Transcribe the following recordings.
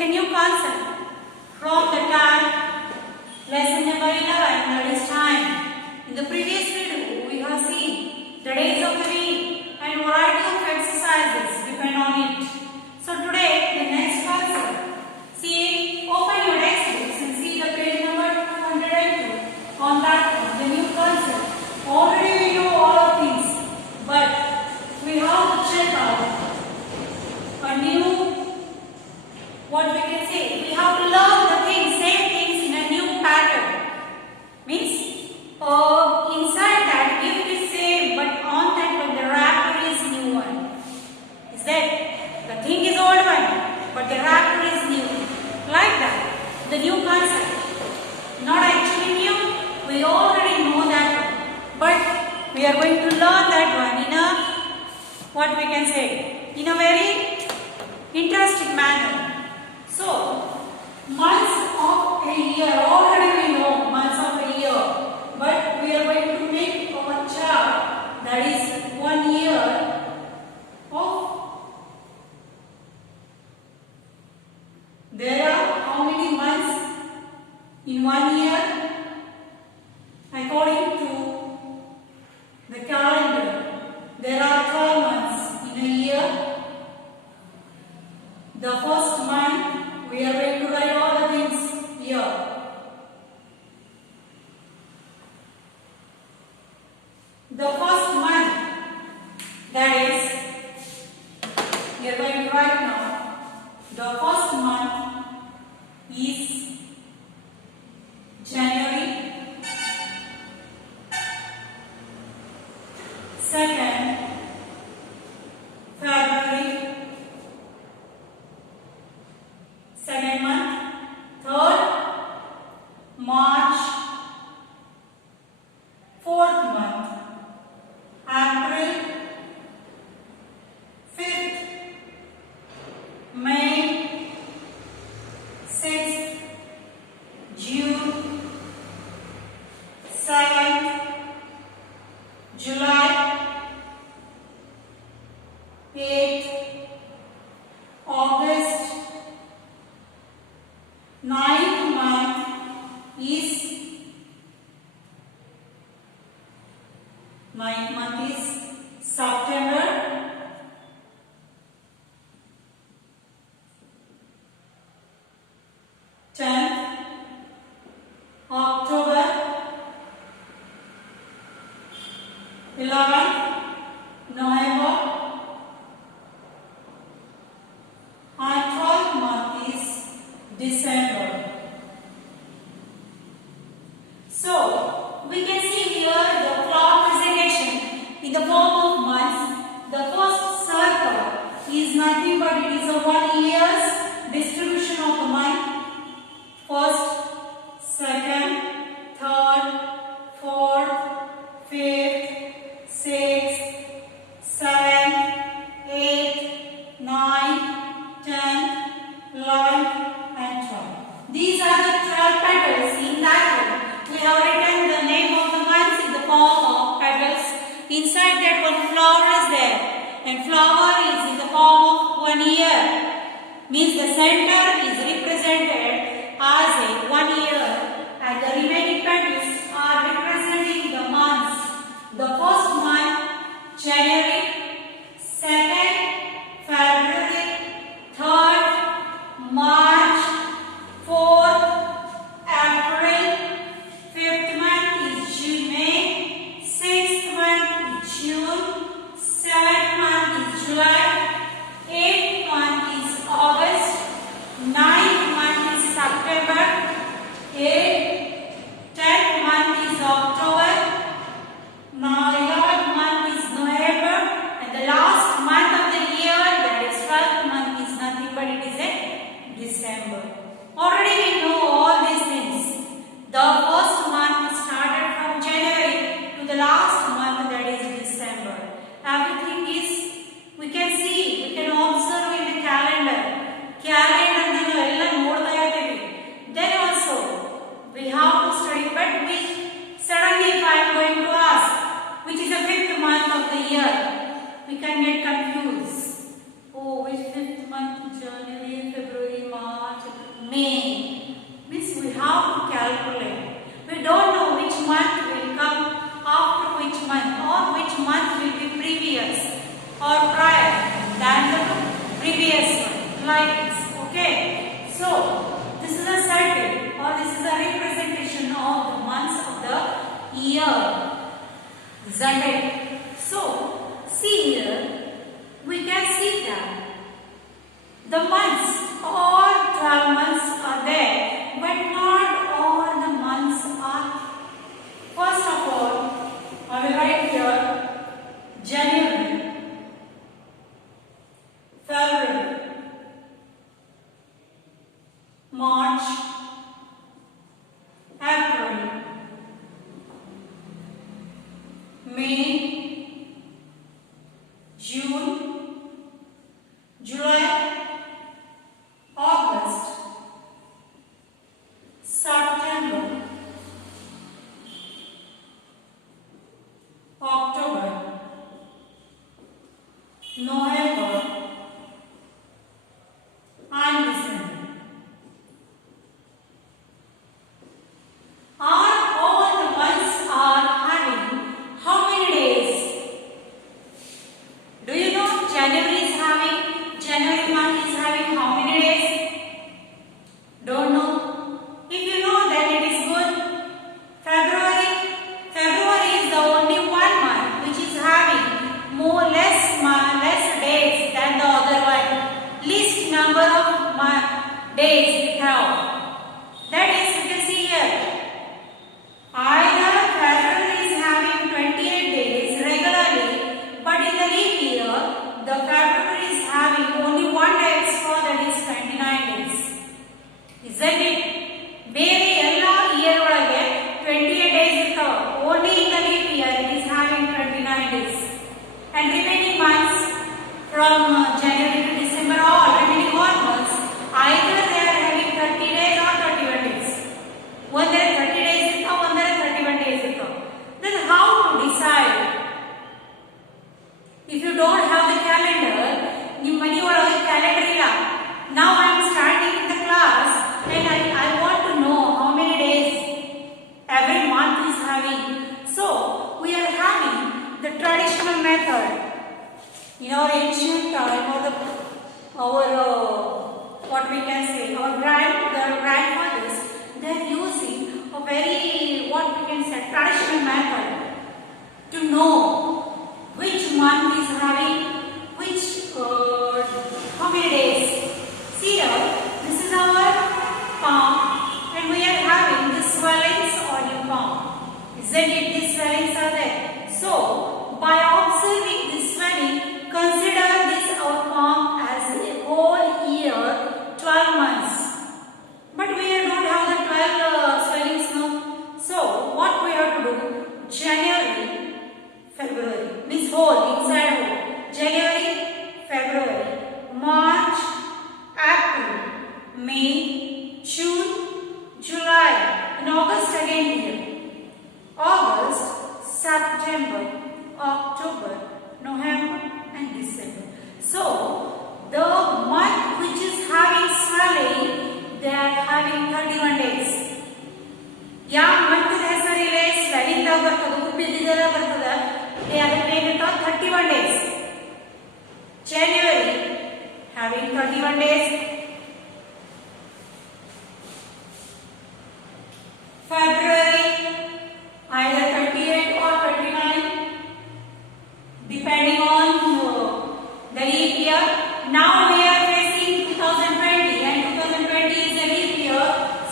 a new concept from the tag lesson number 11, that is time. In the previous video, we have seen the days of the week and variety of exercises depend on it. So today, the next concept. See, open your textbooks and see the page number 202. On that one, the new concept. Already we know all of these, but we have to check out a new, what we can say, we have to learn the things, same things in a new pattern. Means, inside that gift is same, but on that one the wrapper is new one. Is that? The thing is old one, but the wrapper is new. Like that, the new concept. Not actually new, we already know that one. But we are going to learn that one in a, what we can say, in a very interesting manner. So, months of a year, already we know months of a year, but we are going to make our chart that is 1 year of, there are how many months in 1 year? According to the calendar, there are 12 months in a year. The first month, we are going to write all the things here. The first month, that is, we are going to write now. The first month is January. Second, February. Second month. Third, March. Fourth month, April. Fifth, May. Sixth, June. Seventh, July. 8th, August. 9th month is September. 10th, October. 11th, November. And 12th month is December. So, we can see here the flower presentation in the form of months. The first circle is nothing but it is a 1 year's distribution of the month. First, second, third, fourth, fifth, sixth, seventh, eighth, ninth, 10th, 11th and 12th. These are the 12 petals. In that one, we have written the name of the months in the form of petals. Inside that one flower is there, and flower is in the form of 1 year. Means the center is represented as a 1 year, and the remaining petals are representing the months. The first month, January. Second, February. Third, March. Fourth, April. Fifth month is May. Sixth month is June. Seventh month is July. Eighth month is August. Ninth month is September. 10th month is October. Now 11th month is November, and the last month of the year, that is 12th month, is nothing but it is a December. Already we know all these things. The first month started from January to the last month, that is December. Everything is, we can see, we can observe in the calendar. Calendar ಎಲ್ಲ ನೋಡ್ತಾ ಇರ್ತೀವಿ. Then also we have to study, but we suddenly if I am going to ask which is the 5th month of the year, we can get confused. Oh, which 5th month? January, February, March, days. Okay. So this is a circle or this is a representation of the months of the year. Isn't it? So see here, we can see that the months, all 12 months are there, but not all the months are. First of all, I will write here January, February, March, April, May, June, July, August, September, October, November, and December. All the months are having how many days? Do you know January month is having how many days? Don't know? If you know, then it is good. February is the only one month which is having less days than the other one. Least number of days we have. That is, you can see here. Either February is having 28 days regularly, but in the leap year, the February is having only one day extra, that is 29 days. Isn't it? ಬೇರೆ ಎಲ್ಲ year ಒಳಗೆ 28 days ಇರ್ತಾವ. Only in the leap year it is having 29 days. And remaining months from January to December, all remaining all months, either they are having 30 days or 31 days. One there 30 days ಇರ್ತಾವ, one there 31 days ಇರ್ತಾವ. Then how to decide? If you don't have the calendar, ನಿಮ್ಮ ಮನೆ ಒಳಗೆ calendar ಇಲ್ಲ. Now I am starting in the class and I want to know how many days every month is having. So we are having the traditional method. In our ancient time, what we can say, our grandfathers, they are using a very, what we can say, traditional method to know which month is having which, how many days. See here, this is our palm and we are having the swellings on your palm. Isn't it? These swellings are there. So, by observing this swelling, consider this our palm as a whole year, 12 months. But we don't have the 12 swellings now. So, what we have to do? January, February, means whole, inside whole. January, February, March, April, May, June, July, and August again here. August, September, October, November, and December. So, the month which is having swelling, they are having 31 days. ಯಾವ month ಹೆಸರಿಲೆ swelling ಬರ್ತದೆ, ಉಬ್ಬಿದ್ದೆಲ್ಲ ಬರ್ತದೆ, ಅದಕ್ಕೆ ಏನಿರ್ತಾವ 31 days. January having 31 days. February either 38 or 29 depending on the leap year. Now we are facing 2020 and 2020 is a leap year,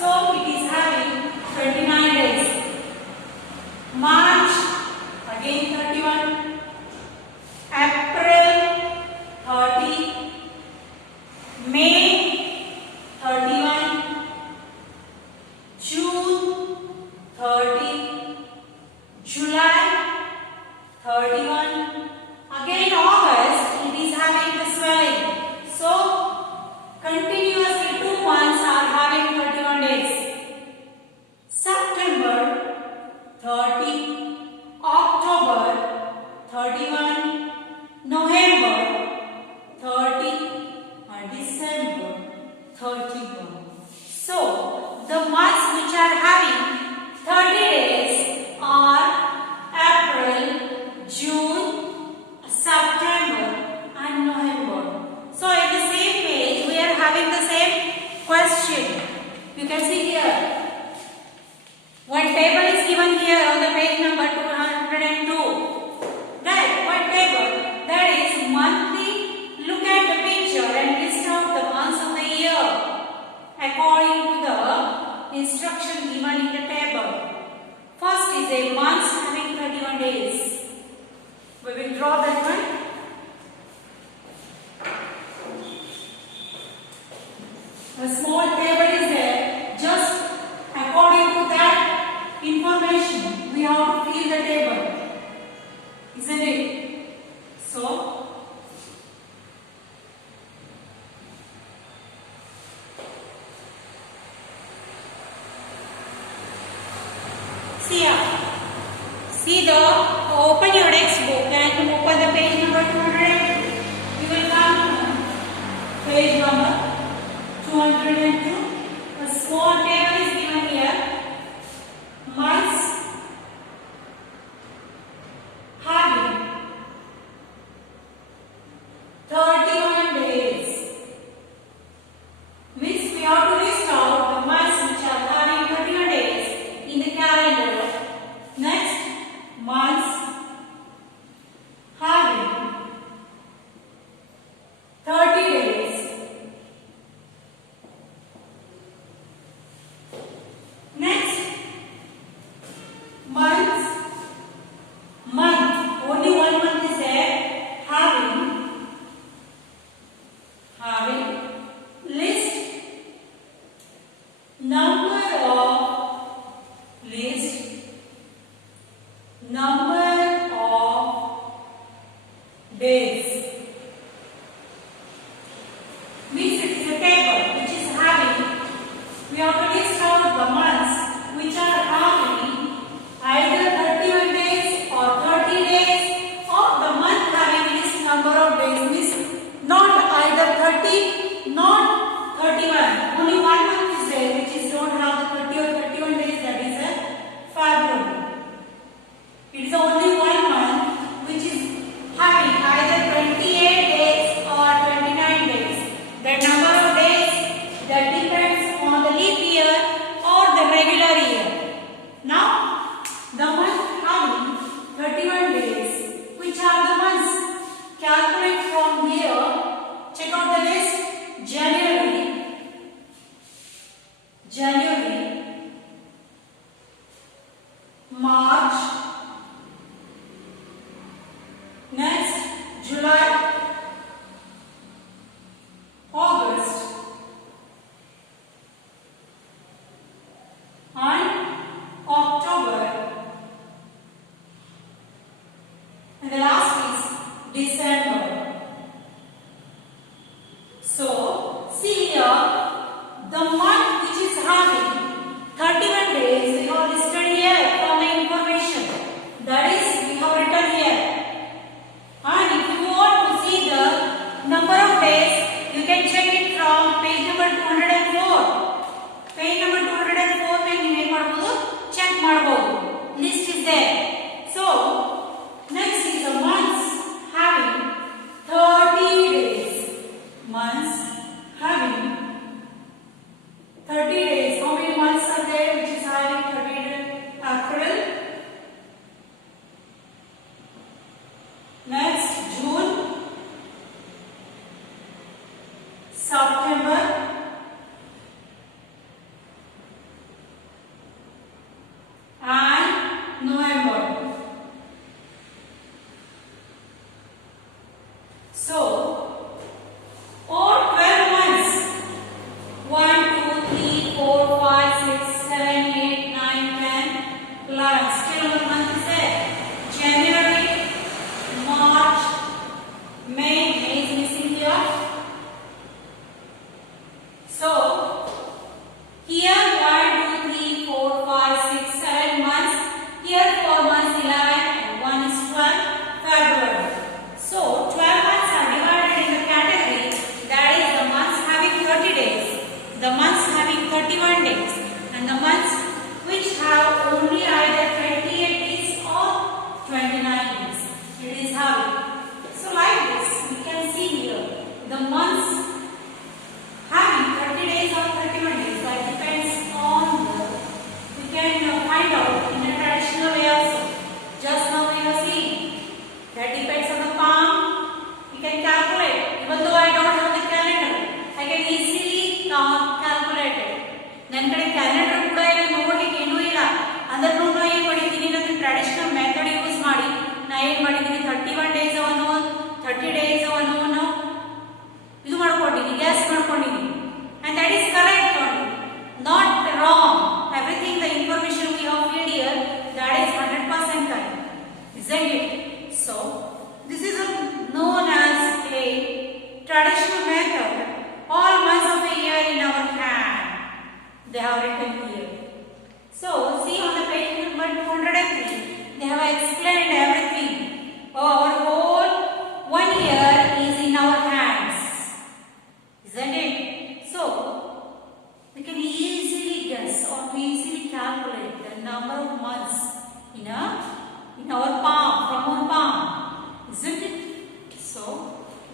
so it is having 29 days. March again 31, April 30, May 31, June 30, July 31, again August it is having the swelling. So continuously 2 months are having 31 days. September 30, October 31, November 30, and December 31. So the months which are having 30 days are April, June, September, and November. So in the same page we are having the same question. You can see here. One table is given here on the page number 202. Right, one table, that is monthly. Look at the picture and list out the months of the year according to the instruction given in the table. First is a month having 31 days. We will draw that one. A small table is there. Just according to that information, we have to fill the table. Isn't it? So, see open your textbook and open the page number 200. You will come to page number 202. A small table is given here. Months having 31 days. Means we have to list out the months which are having 31 days in the calendar. Next, months having 30 days. Next, month, only one month is there, having, list, number of days. Means it is a table which is having, we have to list out the months which are having either 31 days or 30 days, or the month having list number of days. Means not either 30, not 31. Only one month is there which is don't have the 30 or 31 days, that is a February. It is only one month which is having either 28 days or 29 days. The number of days that depends on the leap year or the regular year. Now, the month having 31 days. Which are the months? Calculate from here. Check out the list. January, March, next July, August, and October, and the last is December. So, see here, the month which is having 31 days, we have listed here from the information. That is, we have written here. And if you want to see the number of days, you can check it from page number 204. Page number 204 में ನೀವು ಏನು ಮಾಡಬಹುದು? Check ಮಾಡಬಹುದು. List is there. So, next is the months having 30 days. Months having 30 days. How many months are there which is having 30 days? April. Next, June, September, and November. So, all 12 months, 1, 2, 3, 4, 5, 6, 7, 8, 9, 10, 11. Still one month is there. January, March, May is missing here. So, here 1, 2, 3, 4, 5, 6, 7 months. Here 4 months, 11, and 1 is 12, February. So, 12 months are divided in the category, that is the months having 30 days, the months having 31 days, and the months which have only either 28 days or 29 days. It is having. So, like this, we can see here the months having ನನ್ನ ಕಡೆ calendar ಕೂಡ ಇಲ್ಲ, ನೋಡ್ಲಿಕ್ಕೆ ಏನೂ ಇಲ್ಲ. ಅಂದ್ರೂ ನಾ ಏನು ಮಾಡಿದ್ದೀನಿ ನನ್ನ ಟ್ರೆಡಿಷನಲ್ ಮೆಥಡ್ ಯೂಸ್ ಮಾಡಿ ನಾ ಏನು ಮಾಡಿದ್ದೀನಿ 31 ಡೇಸ್ ಅವನು 30 ಡೇಸ್ ಅವನು ಇದು ಮಾಡ್ಕೊಂಡಿದ್ದೀನಿ, ಗೆಸ್ ಮಾಡ್ಕೊಂಡಿದ್ದೀನಿ. And that is correct only, not wrong. Everything the information we have filled here, that is 100% correct, isn't it? So this is known as a traditional method. All months of the year in our hand, they have written here. So see on the page number 203, they have explained everything. Our whole 1 year is in our hands, isn't it? So we can easily guess or easily calculate the number of months in our palm, from our palm, isn't it? So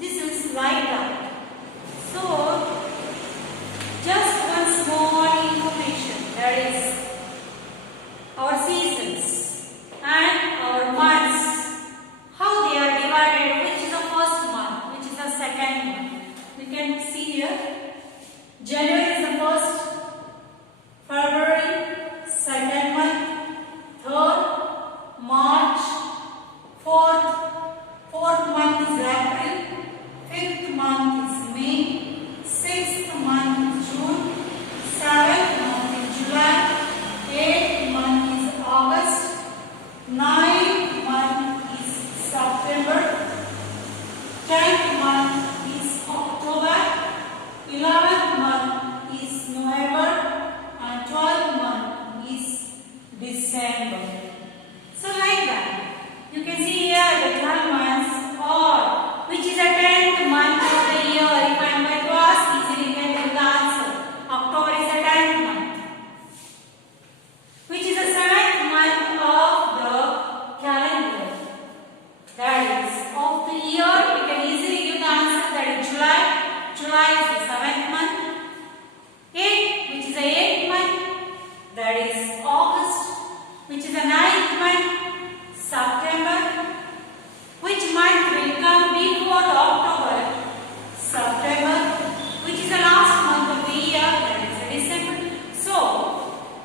this is like that. So just one small information, that is our seasons and our months, how they are divided, which is the first month, which is the second month. We can see here, January is the first, February second month, third March, fourth month is April, fifth month is May, sixth month is June, seventh month is July, eighth month is August, ninth month is September, 10th month is October, 11th month is November, and 12th month is December. So like that, you can see here the 12 months, or which is the 10th month of the year. If I am going to ask, easily get the answer. October is the 10th month. Which is the 7th month of the calendar. That is of the year. We can easily give the answer. That is July. July is the 7th month. 8, which is the 8th month. That is August, which is the 9th month. September. Which month will come before October? September. Which is the last month of the year? That is December. So,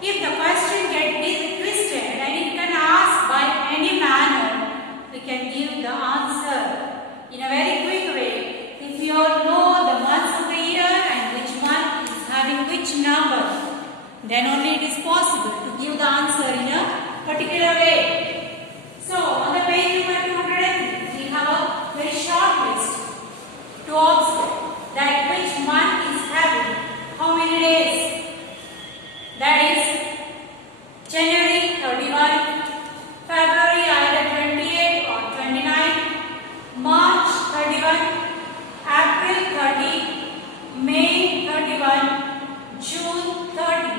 if the question gets twisted and it can ask by any manner, we can give the answer in a very quick way. If you all know the months of the year and which month is having which number, then only it is possible to give the answer in a particular way. So on the page number 203, we have a very short list to observe that which month is having how many days. That is January 31, February either 28 or 29, March 31, April 30, May 31, June 30,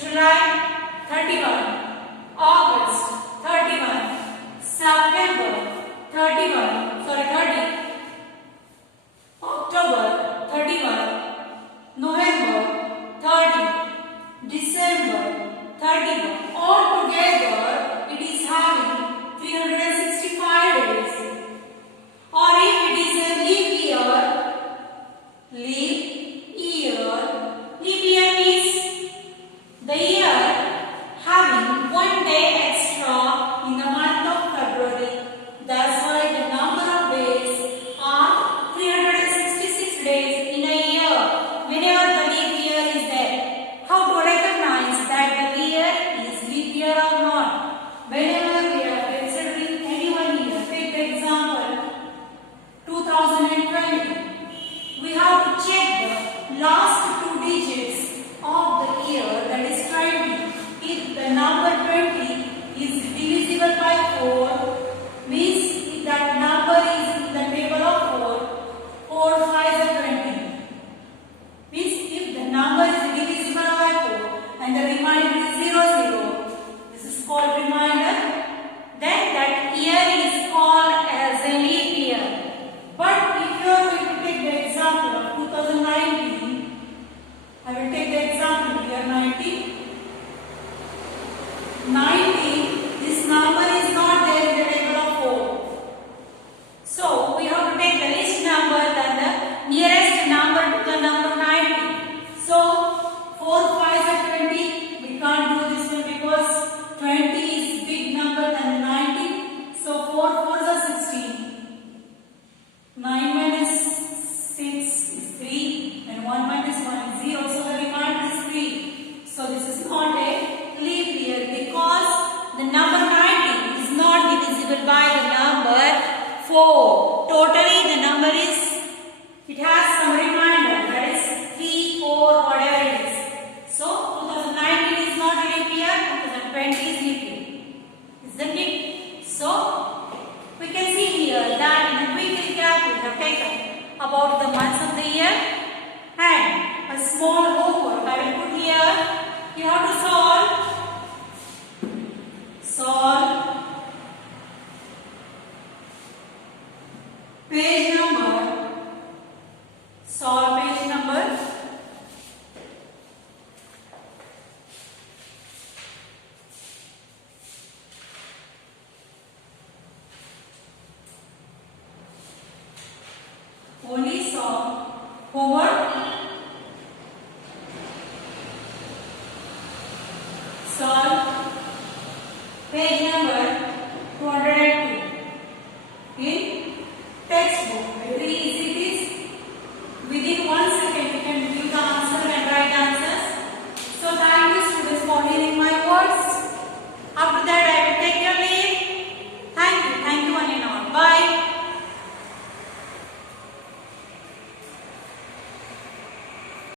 July 31, August 31, September 30, October 31, November 30, December 31. Altogether, it is having 365 days. Or if it is a leap year means the year having 1 day extra in the month of February. That's why the number of days are 366 days. small homework I will put here. You have to solve page number, solve page number 'Page number